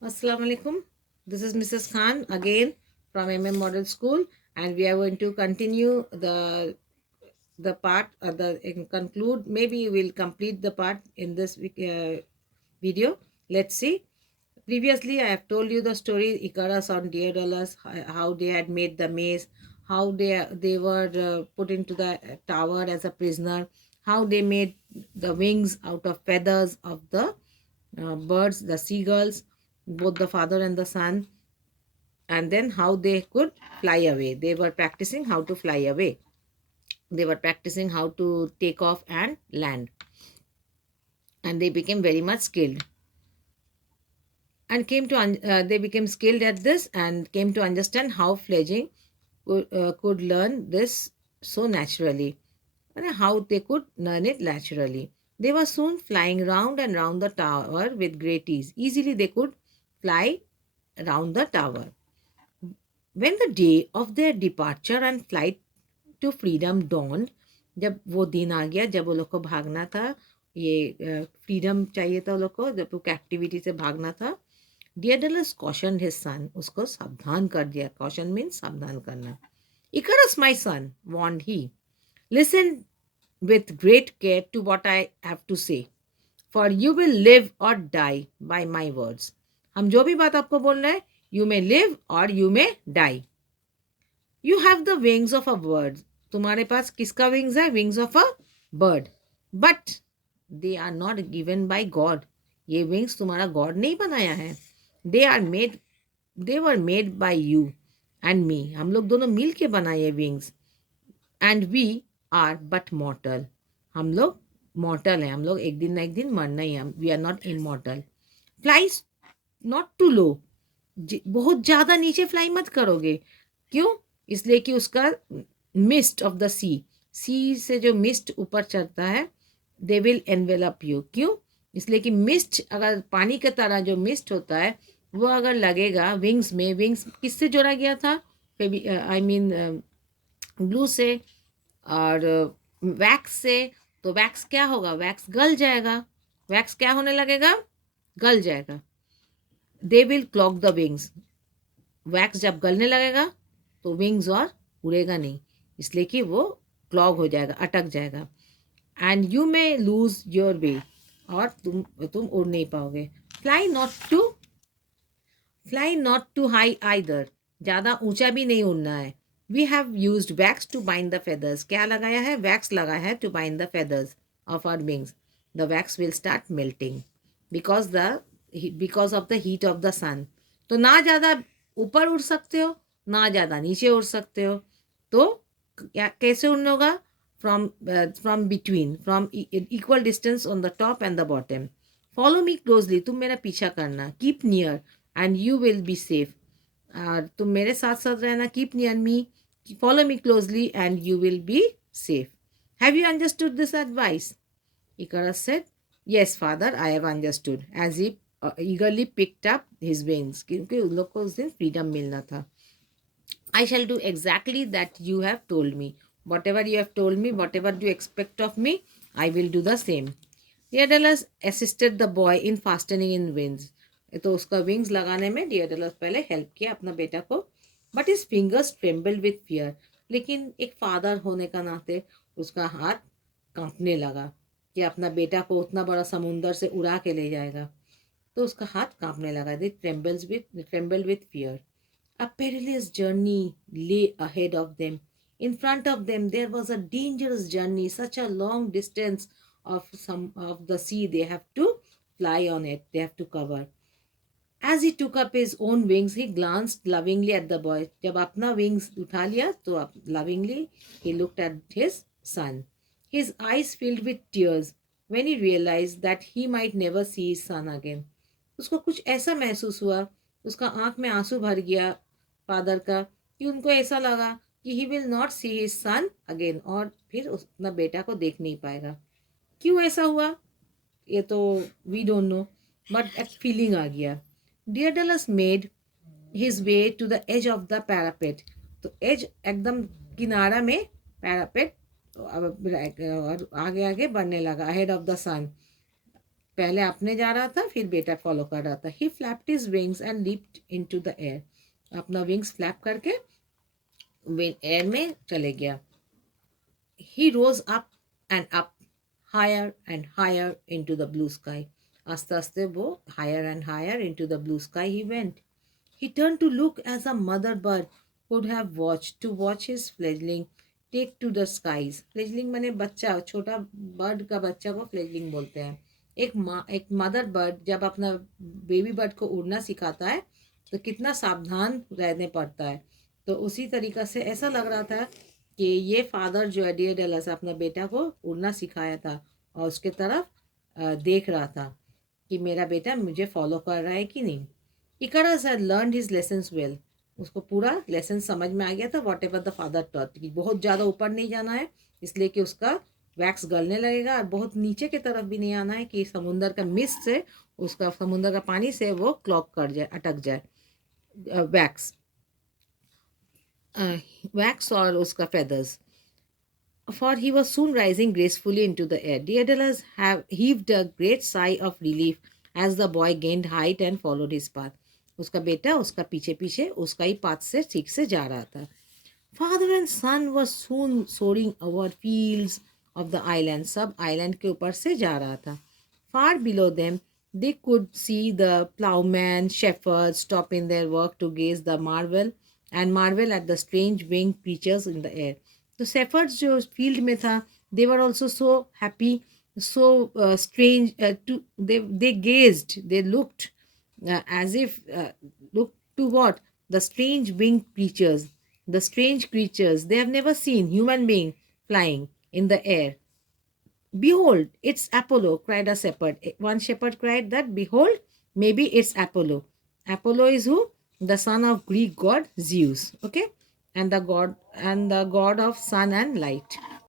Assalamu alaikum. This is Mrs. Khan again from Model School, and we are going to continue the part conclude. Maybe we'll complete the part in this video. Let's see. Previously, I have told you the story Icarus on Daedalus, how they had made the maze, how they were put into the tower as a prisoner, how they made the wings out of feathers of the birds, the seagulls, both the father and the son, and then how they could fly away. They were practicing how to fly away. They were practicing how to take off and land, and they became very much skilled. And they became skilled at this and came to understand how fledging could learn this so naturally, and how they could learn it naturally. They were soon flying round and round the tower with great ease. Easily they could fly round the tower. When the day of their departure and flight to freedom dawned, जब वो दिन आ गया जब वो लोग को भागना था, ये फ्रीडम चाहिए था वो लोग को, जब वो कैप्टिविटी से भागना था, Daedalus cautioned his son, उसको सावधान कर दिया. Caution means सावधान करना. Icarus, my son, warned he, listen with great care to what I have to say, for you will live or die by my words. हम जो भी बात आपको बोल रहे हैं, you may live or you may die. You have the wings of a bird. तुम्हारे पास किसका wings है? Wings of a bird. But they are not given by God. ये wings तुम्हारा God नहीं बनाया है. They are made. They were made by you and me. हम लोग दोनों मिल के बनाए wings. And we are but mortal. हम लोग mortal हैं. हम लोग एक दिन ना एक दिन मरना ही है. We are not immortal. Flies not too low. बहुत ज़्यादा नीचे फ्लाई मत करोगे. क्यों? इसलिए कि उसका मिस्ट ऑफ द सी से जो मिस्ट ऊपर चढ़ता है, दे विल एनवेलप यू. क्यों? इसलिए कि मिस्ट अगर पानी की तरह जो मिस्ट होता है वो अगर लगेगा विंग्स में, विंग्स किससे जोड़ा गया था? आई मीन ग्लू से और वैक्स से. तो वैक्स क्या होगा? वैक्स गल जाएगा. वैक्स क्या होने लगेगा? गल जाएगा. They will clog the wings. Wax जब गलने लगेगा तो विंग्स और उड़ेगा नहीं, इसलिए कि वो क्लॉग हो जाएगा, अटक जाएगा. And you may lose your way. और तुम उड़ नहीं पाओगे. Fly not too high either. ज़्यादा ऊंचा भी नहीं उड़ना है. We have used wax to bind the feathers. क्या लगाया है? वैक्स लगाया है to bind the feathers of our wings. The wax will start melting because of the heat of the sun. तो ना ज़्यादा ऊपर उड़ सकते हो, ना ज़्यादा नीचे उड़ सकते हो. तो क्या कैसे उड़ना होगा? From between, from equal distance on the top and the bottom. Follow me closely. तुम मेरा पीछा करना. Keep near and you will be safe. तुम मेरे साथ साथ रहना. Keep near me, follow me closely and you will be safe. Have you understood this advice? Icarus said, yes, father, I have understood, as he eagerly picked up his wings. क्योंकि उन लोग को उस दिन फ्रीडम मिलना था. I shall do exactly that you have told me. Whatever you have told me, whatever you expect of me, I will do the same. Daedalus assisted the boy in fastening in wings. तो उसका wings लगाने में डियोडलस पहले help किया अपना बेटा को. But his fingers trembled with fear. लेकिन एक फादर होने का नाते उसका हाथ कांपने लगा कि अपना बेटा को उतना बड़ा समुंदर से उड़ा के ले जाएगा. तो उसका हाथ कांपने लगा. They trembled with fear. A perilous journey lay ahead of them. In front of them, there was a dangerous journey, such a long distance of the sea they have to fly on it, they have to cover. As he took up his own wings, he glanced lovingly at the boy. जब अपना wings उठा लिया तो lovingly he looked at his son. His eyes filled with tears when he realized that he might never see his son again. उसको कुछ ऐसा महसूस हुआ, उसका आंख में आंसू भर गया फादर का, कि उनको ऐसा लगा कि he will not see his son again. और फिर अपना बेटा को देख नहीं पाएगा. क्यों ऐसा हुआ ये तो वी डोंट नो, बट एक फीलिंग आ गया. Daedalus made his way to the edge of the parapet. तो एज एकदम किनारा में पैरापेट और आगे आगे बढ़ने लगा. अहेड ऑफ द सन. पहले अपने जा रहा था, फिर बेटा फॉलो कर रहा था. He flapped his wings and leaped into the air. अपना विंग्स फ्लैप करके एयर में चले गया. He rose up and up, higher and higher into the blue sky. आस्ते आस्ते वो higher and higher into the blue sky he went. He turned to look as a mother bird would have watched to watch his fledgling take to the skies. Fledgling माने बच्चा, छोटा bird का बच्चा को fledgling बोलते हैं. एक mother bird जब अपना बेबी बर्ड को उड़ना सिखाता है तो कितना सावधान रहने पड़ता है. तो उसी तरीक़ा से ऐसा लग रहा था कि ये फादर जो है डिएडेलस अपना बेटा को उड़ना सिखाया था और उसके तरफ देख रहा था कि मेरा बेटा मुझे फॉलो कर रहा है कि नहीं. इकारस had learned his lessons well. उसको पूरा लेसन समझ में आ गया था. What ever the father taught कि बहुत ज़्यादा ऊपर नहीं जाना है इसलिए कि उसका वैक्स गलने लगेगा, और बहुत नीचे की तरफ भी नहीं आना है कि समुंदर का मिस्ट से, उसका समुंदर का पानी से वो क्लॉक कर जाए, अटक जाए वैक्स वैक्स और उसका feathers. For he was soon rising gracefully into the air. Daedalus heaved a great sigh of relief as the boy gained height and followed his path. उसका बेटा उसका पीछे पीछे उसका ही पाथ से ठीक से जा रहा था. Father and son was soon soaring over fields of the island. सब island के ऊपर से जा रहा था. Far below them, they could see the plowmen, shepherds stop in their work to gaze the marvel at the strange winged creatures in the air. तो shepherds जो field में था, they were also so happy, so strange. They gazed, they looked as if looked to what? The strange winged creatures. The strange creatures they have never seen human being flying in the air. Behold, it's Apollo, cried a shepherd. One shepherd cried that, behold, maybe it's Apollo. Apollo is who? The son of Greek god Zeus. Okay? And the god of sun and light.